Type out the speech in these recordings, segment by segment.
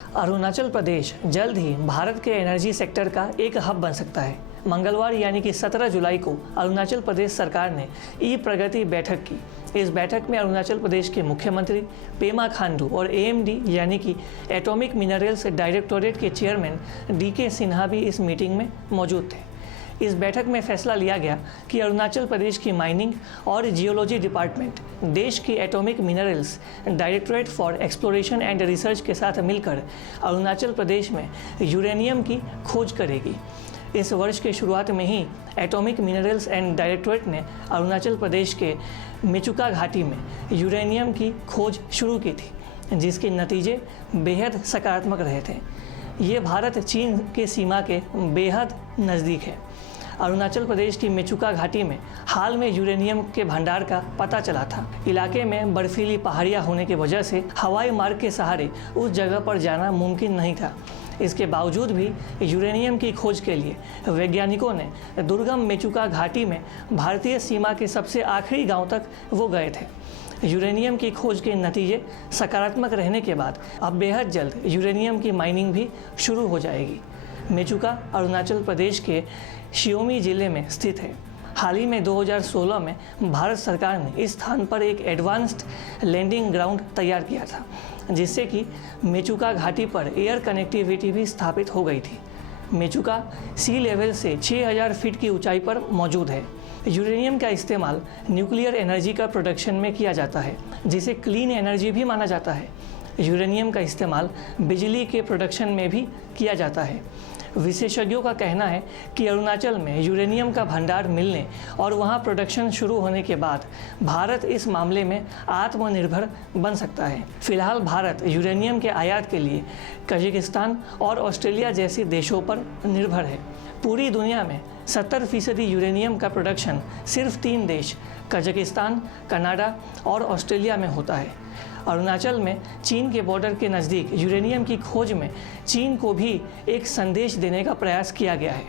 अरुणाचल प्रदेश जल्द ही भारत के energy sector का एक हब बन सकता है। मंगलवार यानी कि 17 जुलाई को अरुणाचल प्रदेश सरकार ने ई प्रगति बैठक की। इस बैठक में अरुणाचल प्रदेश के मुख्यमंत्री पेमा खांडू और एएमडी यानी कि एटॉमिक मिनरल्स डायरेक्टोरेट के चेयरमैन डीके सिन्हा भी इस मीटिंग में मौजूद थे। इस बैठक में फैसला लिया गया कि अरुणाचल प्रदेश की माइनिंग और जियोलॉजी डिपार्टमेंट देश की atomic minerals directorate for exploration and research के साथ मिलकर अरुणाचल प्रदेश में यूरेनियम की खोज करेगी। इस वर्ष के शुरुआत में ही एटॉमिक मिनरल्स एंड डायरेक्टोरेट ने अरुणाचल प्रदेश के मेचुका घाटी में यूरेनियम की खोज शुरू की थी, जिसके नतीजे बेहद सकारात्मक रहे थे। ये भारत चीन के सीमा के बेहद नज़दीक है। अरुणाचल प्रदेश की मेचुका घाटी में हाल में यूरेनियम के भंडार का पता चला था। इलाके में बर्फीली पहाड़ियाँ होने की वजह से हवाई मार्ग के सहारे उस जगह पर जाना मुमकिन नहीं था। इसके बावजूद भी यूरेनियम की खोज के लिए वैज्ञानिकों ने दुर्गम मेचुका घाटी में भारतीय सीमा के सबसे आखिरी गांव तक वो गए थे। यूरेनियम की खोज के नतीजे सकारात्मक रहने के बाद अब बेहद जल्द यूरेनियम की माइनिंग भी शुरू हो जाएगी। मेचुका अरुणाचल प्रदेश के शियोमी जिले में स्थित है। हाल ही में 2016 में भारत सरकार ने इस स्थान पर एक एडवांस्ड लैंडिंग ग्राउंड तैयार किया था, जिससे कि मेचुका घाटी पर एयर कनेक्टिविटी भी स्थापित हो गई थी। मेचुका सी लेवल से 6000 फीट की ऊंचाई पर मौजूद है। यूरेनियम का इस्तेमाल न्यूक्लियर एनर्जी का प्रोडक्शन में किया जाता है, जिसे क्लीन एनर्जी भी माना जाता है। यूरेनियम का इस्तेमाल बिजली के प्रोडक्शन में भी किया जाता है। विशेषज्ञों का कहना है कि अरुणाचल में यूरेनियम का भंडार मिलने और वहां प्रोडक्शन शुरू होने के बाद भारत इस मामले में आत्मनिर्भर बन सकता है। फिलहाल भारत यूरेनियम के आयात के लिए कजाकिस्तान और ऑस्ट्रेलिया जैसे देशों पर निर्भर है। पूरी दुनिया में 70% यूरेनियम का प्रोडक्शन सिर्फ 3 देश कजाकिस्तान, कनाडा और ऑस्ट्रेलिया में होता है। अरुणाचल में चीन के बॉर्डर के नज़दीक यूरेनियम की खोज में चीन को भी एक संदेश देने का प्रयास किया गया है।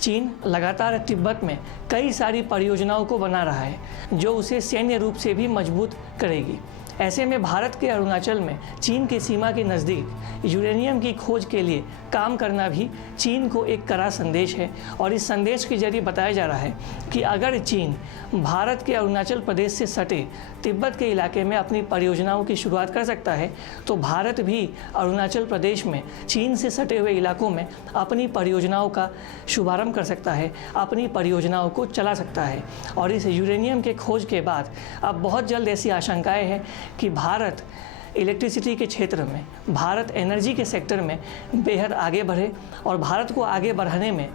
चीन लगातार तिब्बत में कई सारी परियोजनाओं को बना रहा है, जो उसे सैन्य रूप से भी मजबूत करेगी। ऐसे में भारत के अरुणाचल में चीन की सीमा के नज़दीक यूरेनियम की खोज के लिए काम करना भी चीन को एक कड़ा संदेश है। और इस संदेश के जरिए बताया जा रहा है कि अगर चीन भारत के अरुणाचल प्रदेश से सटे तिब्बत के इलाके में अपनी परियोजनाओं की शुरुआत कर सकता है, तो भारत भी अरुणाचल प्रदेश में चीन से सटे हुए इलाकों में अपनी परियोजनाओं का शुभारंभ कर सकता है, अपनी परियोजनाओं को चला सकता है। और इस यूरेनियम के खोज के बाद अब बहुत जल्द ऐसी आशंकाएँ हैं कि भारत इलेक्ट्रिसिटी के क्षेत्र में, भारत एनर्जी के सेक्टर में बेहद आगे बढ़े और भारत को आगे बढ़ाने में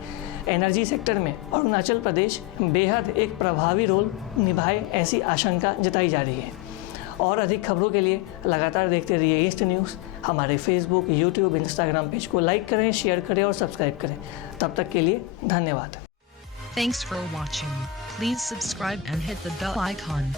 एनर्जी सेक्टर में अरुणाचल प्रदेश बेहद एक प्रभावी रोल निभाए, ऐसी आशंका जताई जा रही है। और अधिक खबरों के लिए लगातार देखते रहिए ईस्ट न्यूज़। हमारे फेसबुक, यूट्यूब, इंस्टाग्राम पेज को लाइक करें, शेयर करें और सब्सक्राइब करें। तब तक के लिए धन्यवाद। Thanks for watching. Please subscribe and hit the bell icon.